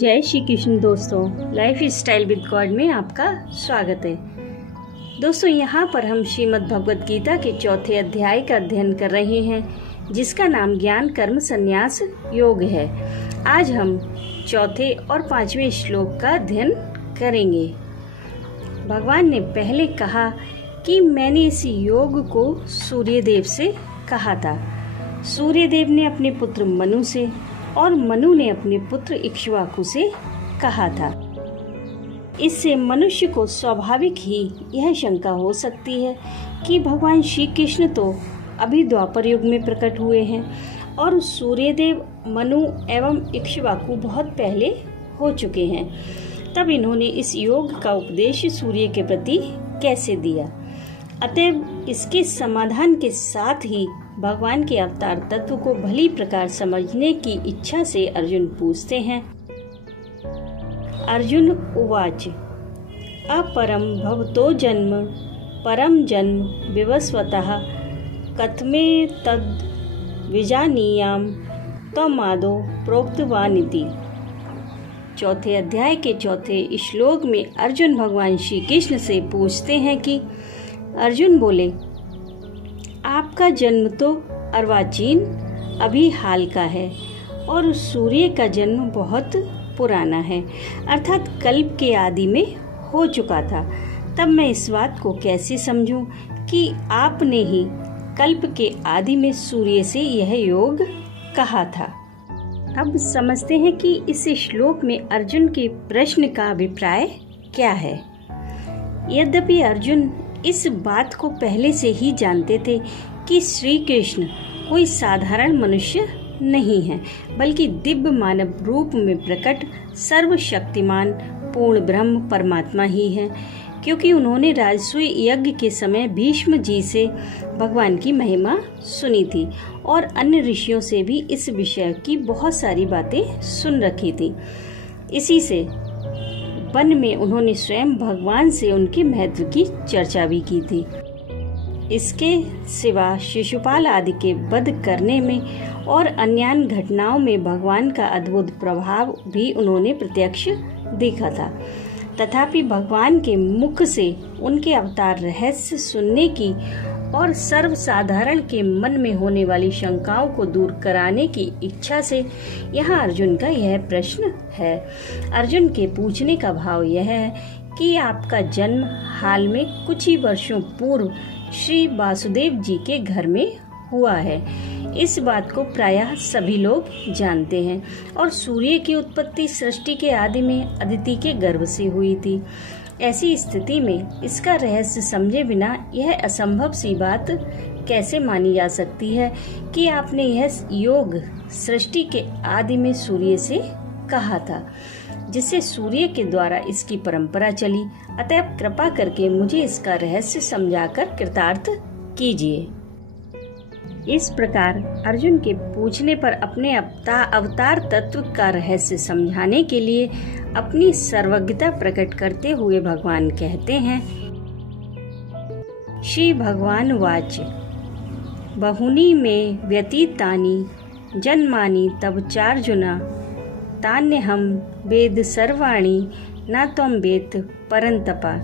जय श्री कृष्ण दोस्तों, life style with God में आपका स्वागत है। दोस्तों, यहाँ पर हम श्रीमद् भगवद गीता के चौथे अध्याय का अध्ययन कर रहे हैं, जिसका नाम ज्ञान कर्म संन्यास योग है। आज हम चौथे और पांचवें श्लोक का अध्ययन करेंगे। भगवान ने पहले कहा कि मैंने इस योग को सूर्यदेव से कहा था। सूर्यदेव ने अपने पुत्र मनु से और मनु ने अपने पुत्र इक्ष्वाकु से कहा था। इससे मनुष्य को स्वाभाविक ही यह शंका हो सकती है कि भगवान श्री कृष्ण तो अभी द्वापर युग में प्रकट हुए हैं और सूर्यदेव, मनु एवं इक्ष्वाकु बहुत पहले हो चुके हैं। तब इन्होंने इस योग का उपदेश सूर्य के प्रति कैसे दिया? अतएव इसके समाधान के साथ ही भगवान के अवतार तत्व को भली प्रकार समझने की इच्छा से अर्जुन पूछते हैं। अर्जुन उवाच अपरम भवतो जन्म परम जन्म विवस्वतः कथमे तद विजानीयाम त्वमादो प्रोक्तवानिति। चौथे अध्याय के चौथे श्लोक में अर्जुन भगवान श्री कृष्ण से पूछते हैं कि अर्जुन बोले, आपका जन्म तो अर्वाचीन अभी हाल का है और सूर्य का जन्म बहुत पुराना है, अर्थात कल्प के आदि में हो चुका था। तब मैं इस बात को कैसे समझूं कि आपने ही कल्प के आदि में सूर्य से यह योग कहा था। अब समझते हैं कि इस श्लोक में अर्जुन के प्रश्न का अभिप्राय क्या है। यद्यपि अर्जुन इस बात को पहले से ही जानते थे कि श्री कृष्ण कोई साधारण मनुष्य नहीं है, बल्कि दिव्य मानव रूप में प्रकट सर्वशक्तिमान पूर्ण ब्रह्म परमात्मा ही है, क्योंकि उन्होंने राजसूय यज्ञ के समय भीष्म जी से भगवान की महिमा सुनी थी और अन्य ऋषियों से भी इस विषय की बहुत सारी बातें सुन रखी थी। इसी से वन में उन्होंने स्वयं भगवान से उनके महत्व की चर्चा भी की थी। इसके सिवा शिशुपाल आदि के वध करने में और अन्य घटनाओं में भगवान का अद्भुत प्रभाव भी उन्होंने प्रत्यक्ष देखा था। तथापि भगवान के मुख से उनके अवतार रहस्य सुनने की और सर्वसाधारण के मन में होने वाली शंकाओं को दूर कराने की इच्छा से यहाँ अर्जुन का यह प्रश्न है। अर्जुन के पूछने का भाव यह है कि आपका जन्म हाल में कुछ ही वर्षों पूर्व श्री वासुदेव जी के घर में हुआ है। इस बात को प्रायः सभी लोग जानते हैं और सूर्य की उत्पत्ति सृष्टि के आदि में अदिति के गर्भ से हुई थी। ऐसी स्थिति में इसका रहस्य समझे बिना यह असंभव सी बात कैसे मानी जा सकती है कि आपने यह योग सृष्टि के आदि में सूर्य से कहा था, जिससे सूर्य के द्वारा इसकी परंपरा चली। अतः कृपा करके मुझे इसका रहस्य समझाकर कृतार्थ कीजिए। इस प्रकार अर्जुन के पूछने पर अपने अवतार तत्व का रहस्य समझाने के लिए अपनी सर्वज्ञता प्रकट करते हुए भगवान कहते हैं। श्री भगवान वाच बहुनी में व्यतीतानि जन्मानि तब चार्जुना तान्य हम वेद सर्वाणि न त्वं वेद परंतपा।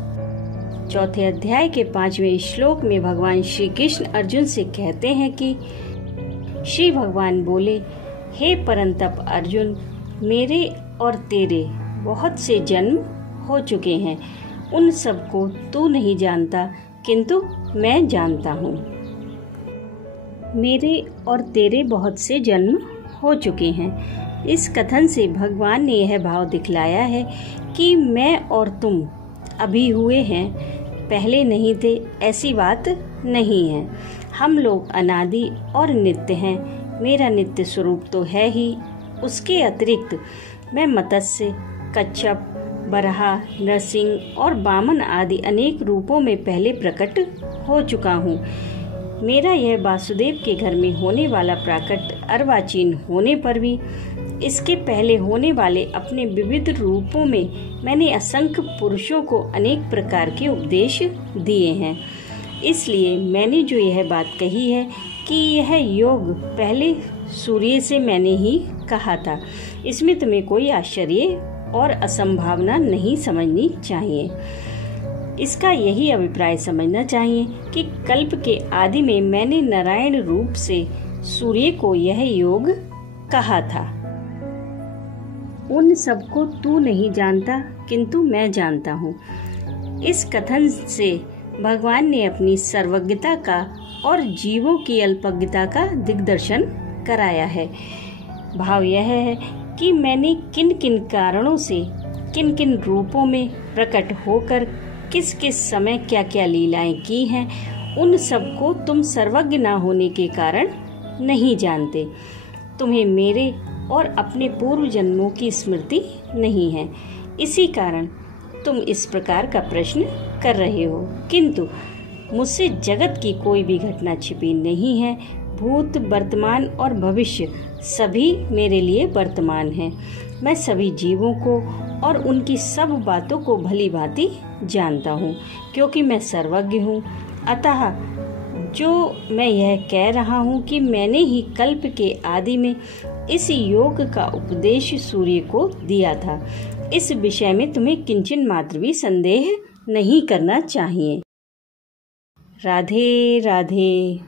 चौथे अध्याय के 5वें श्लोक में भगवान श्री कृष्ण अर्जुन से कहते हैं कि श्री भगवान बोले, हे परंतप अर्जुन, मेरे और तेरे बहुत से जन्म हो चुके हैं। उन सबको तू नहीं जानता, किंतु मैं जानता हूँ। मेरे और तेरे बहुत से जन्म हो चुके हैं। इस कथन से भगवान ने यह भाव दिखलाया है कि मैं और तुम अभी हुए हैं, पहले नहीं थे, ऐसी बात नहीं है। हम लोग अनादि और नित्य हैं। मेरा नित्य स्वरूप तो है ही, उसके अतिरिक्त मैं मत्स्य, कच्छप, बराह, नरसिंह और वामन आदि अनेक रूपों में पहले प्रकट हो चुका हूँ। मेरा यह वासुदेव के घर में होने वाला प्राकट अर्वाचीन होने पर भी इसके पहले होने वाले अपने विविध रूपों में मैंने असंख्य पुरुषों को अनेक प्रकार के उपदेश दिए हैं। इसलिए मैंने जो यह बात कही है कि यह योग पहले सूर्य से मैंने ही कहा था, इसमें तुम्हें कोई आश्चर्य और असंभावना नहीं समझनी चाहिए। इसका यही अभिप्राय समझना चाहिए कि कल्प के आदि में मैंने नारायण रूप से सूर्य को यह योग कहा था। उन सबको तू नहीं जानता किंतु मैं जानता हूँ। इस कथन से भगवान ने अपनी सर्वज्ञता का और जीवों की अल्पज्ञता का दिग्दर्शन कराया है। भाव यह है कि मैंने किन किन कारणों से किन किन रूपों में प्रकट होकर किस किस समय क्या क्या लीलाएं की हैं, उन सबको तुम सर्वज्ञ न होने के कारण नहीं जानते। तुम्हें मेरे और अपने पूर्व जन्मों की स्मृति नहीं है, इसी कारण तुम इस प्रकार का प्रश्न कर रहे हो। किंतु मुझसे जगत की कोई भी घटना छिपी नहीं है। भूत, वर्तमान और भविष्य सभी मेरे लिए वर्तमान हैं। मैं सभी जीवों को और उनकी सब बातों को भली भांति जानता हूँ, क्योंकि मैं सर्वज्ञ हूँ। अतः जो मैं यह कह रहा हूँ कि मैंने ही कल्प के आदि में इस योग का उपदेश सूर्य को दिया था, इस विषय में तुम्हें किंचन मात्र भी संदेह नहीं करना चाहिए। राधे राधे।